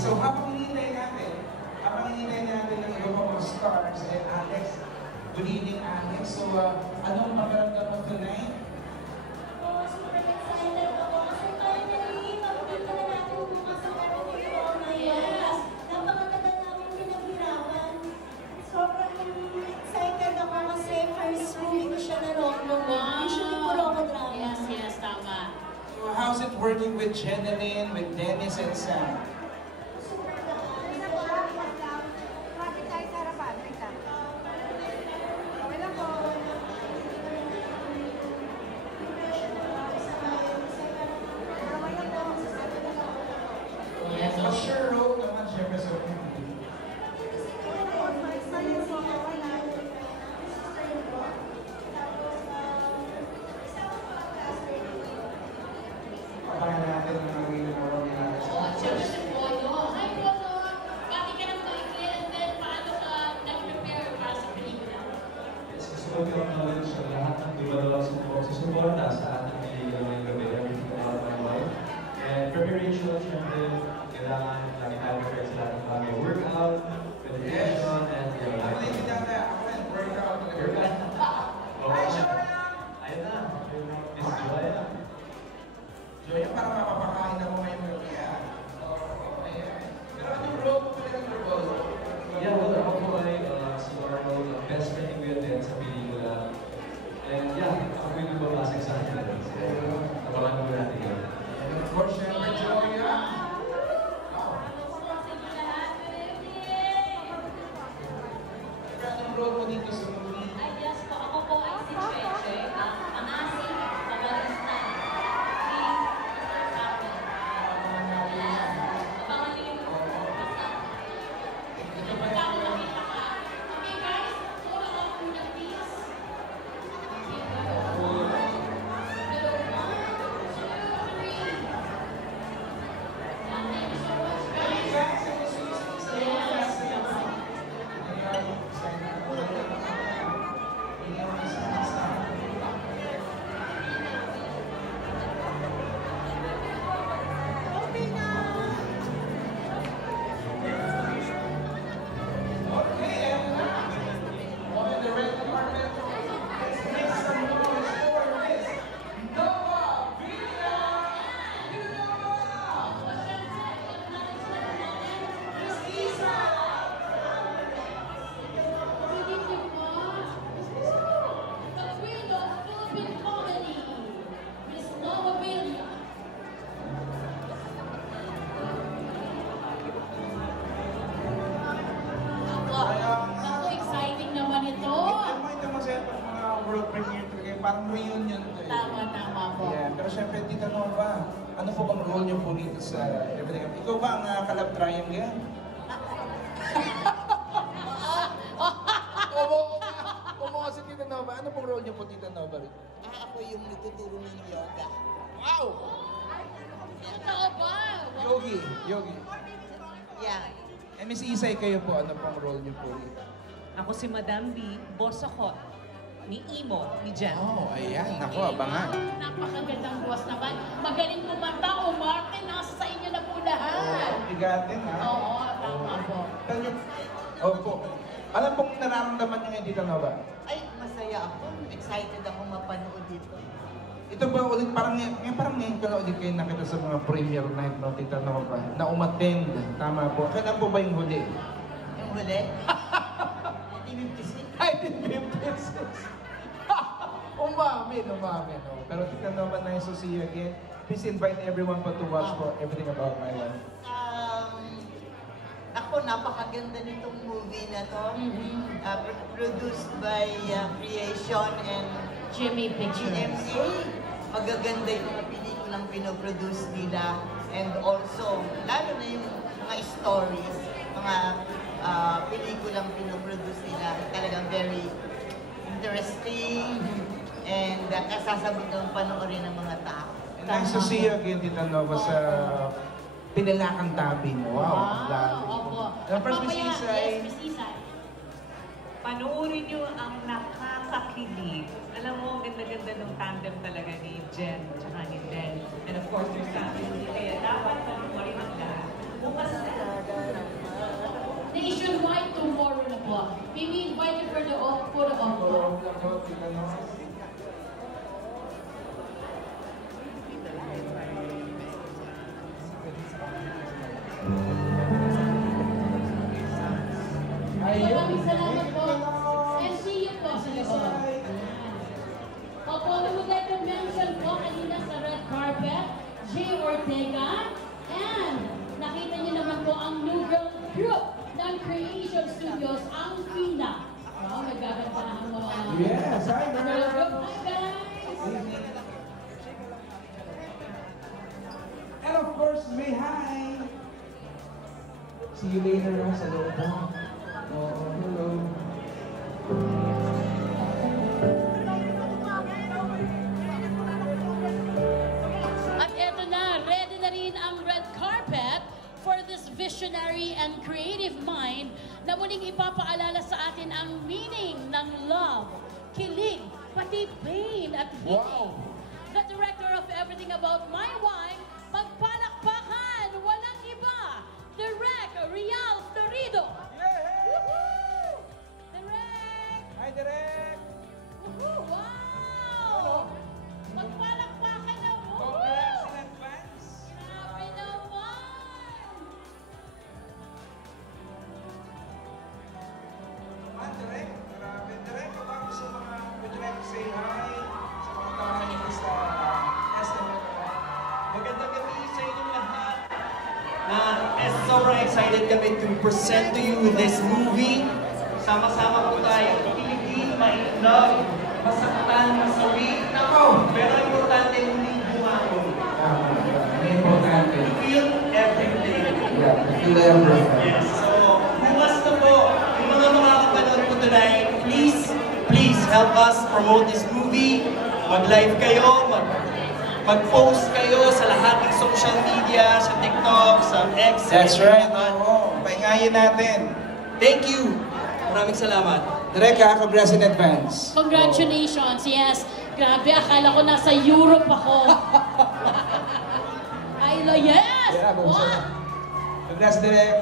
So habang hinihintay natin ng iba pang mga stars, Alex, good evening Alex. So anong pakiramdam mo tonight? Super excited ako kasi finally, makikita na natin yung mga celebrity ko ngayon. Napakaganda namin pinaghirapan. Sobrang excited ako kasi first movie ko siya na rom-com. Usually puro ako drama. Yes, tama. So how's it working with Jeneline, with Dennis and Sam? Super gaan. Bakit tayo sa harapan? Wait lang. Okay lang po. Yes, a sure role naman syempre sa movie. Papahan natin ang magiging role ni Alex. Siyempre si Polo. Hi, Polo! Bakit ka naman maikli and then paano ka nag-prepare para sa pelikula? Gusto ko i-acknowledge sa lahat ng dumadalang susuporta sa ating pelikula ngayong gabi, Everything About My Wife. And preparation, syempre, kailangan lagi tayo prepare sa lahat ng bagay. Workout, meditation, and Ako din si Dada, ako rin, workout. Hi, Joya! Ayun na, Miss Joya. Joya, parang mapapakain ako ngayong gabi, ah. Ayan. Pero anong role mo pala ng role? Yeah, well, ako po ay si Arnold, best friend ko yun din sa pelikula. And yeah, ako po yung babasag sa akin. So, nabakan mo natin yun. And of course, syempre, Joya. Anong role mo dito sa movie? Ay, yes po. Ako po ay si Cheche, ang asin, babarista ni Mr. Carmen. Yes. Abangan niyo yung basta. Basta ako nakita ka. Okay guys, puro ako muna please. Okay, go. Hello, 1, 2, 3. Thank you so much guys. Guys, I was using Yes. Okay na! Okay, and on the red carpet, let's make some noise for Miss Nova Villa! Miss Isa! Good evening po. The Queen of Philippine Comedy, Miss Nova Villa. Ako, exciting naman ito. Ito naman sa mga world premiere talaga, parang reunion to eh. Tama po. Yeah, pero syempre, Tita Nova, ano po bang role niyo po dito sa Everything? Ikaw ba ang kalab triangle? Omo kasi Tita Nova, ano pong role niyo po Tita Nova rin? Ako yung nagtuturo ng yoga. Wow! Totoo ba? Yogi. Yeah. Eh, Miss Isay, kayo po, ano pong role niyo po dito? Ako si Madam B, boss ako ni Imo, ni Jen. Oh, ayan. Ako, abangan. Napakagandang boss naman. Magaling kumanta. O, Martin, nasa sa inyo na po lahat. Bigatin, ha? Oo, tama po. Tanyo, opo. Alam pong nararamdaman niyo ngayon, Tita Nova? Ay, masaya ako. Excited ako mapanood dito. Ito ba ulit, parang ngayon ko na ulit kayo nakita sa mga premiere night, no, Tita Nova, na umattend. Tama po. Kailan po ba yung huli? Yung huli? Hindi Ay, 56. Umami, no. Pero Tita Nova, nice to see you again. Please invite everyone pa to watch for Everything About My Life. Ako, napakaganda nitong movie na to. Produced by Creation and Jimmy Pictures. GMA. Magaganda yung mga pelikulang pinoproduce nila. And also, lalo na yung mga stories, mga pelikulang pinoproduce nila. Talagang very interesting. And kasasabot ng panoorin ng mga tao. And nice to see you again, Tita Nova, sa Pinalakang Tabi mo. Wow, ang dami. Opo. The first Miss Mamaya, Isay. Yes, Miss Isay. Panoorin niyo ang nakakakilig. Alam mo, ganda-ganda ng tandem talaga ni Jen at ni Den. And of course, your family. Kaya dapat panoorin ang lahat. Bukas na. photo op po. Photo op lang po, Tita Nos. Maraming salamat po. And see you po sa loob. Opo, we would like to mention po kanina sa red carpet, Jay Ortega. And nakita niyo naman po ang new girl group ng Creation Studios, ang Fina. Wow, nagaganda ang mga Yes, hi girl group. girls! Hi guys! And of course, may hi! See you later sa loob. Oh, hello. At eto na, ready na rin ang red carpet for this visionary and creative mind na muling ipapaalala sa atin ang meaning ng love, kilig, pati pain at healing. Wow! The director of Everything About My Wife, magpalakpakan, walang iba, Direk Rial Florido. Woohoo! Direk! Hi, Direk! Woohoo! Wow! Magpalakpakan na mo! Congrats in advance! Grabe naman! Ah, Direk, grabe. Direk, kapag gusto mga, would you like to say hi sa mga tao dito sa SMM? Magandang gabi sa inyong lahat. Sobrang excited kami to present to you this movie. Sama-sama po tayo. Kiligin, ma-love, masaktan, masawi. Pero importante, hindi bumangon. Importante. Feel everything. Yeah, feel everything. Yes, so, bukas na po, yung mga makakapanood po tonight, please help us promote this movie. Mag-live kayo, mag-post kayo sa lahat ng social media, sa TikTok, sa X. That's right. Oo, pahingayin natin. Thank you. Maraming salamat. Direk, congrats in advance. Congratulations, yes. Grabe, akala ko nasa Europe ako. Ay, yes! Yeah, What? congrats, Direk.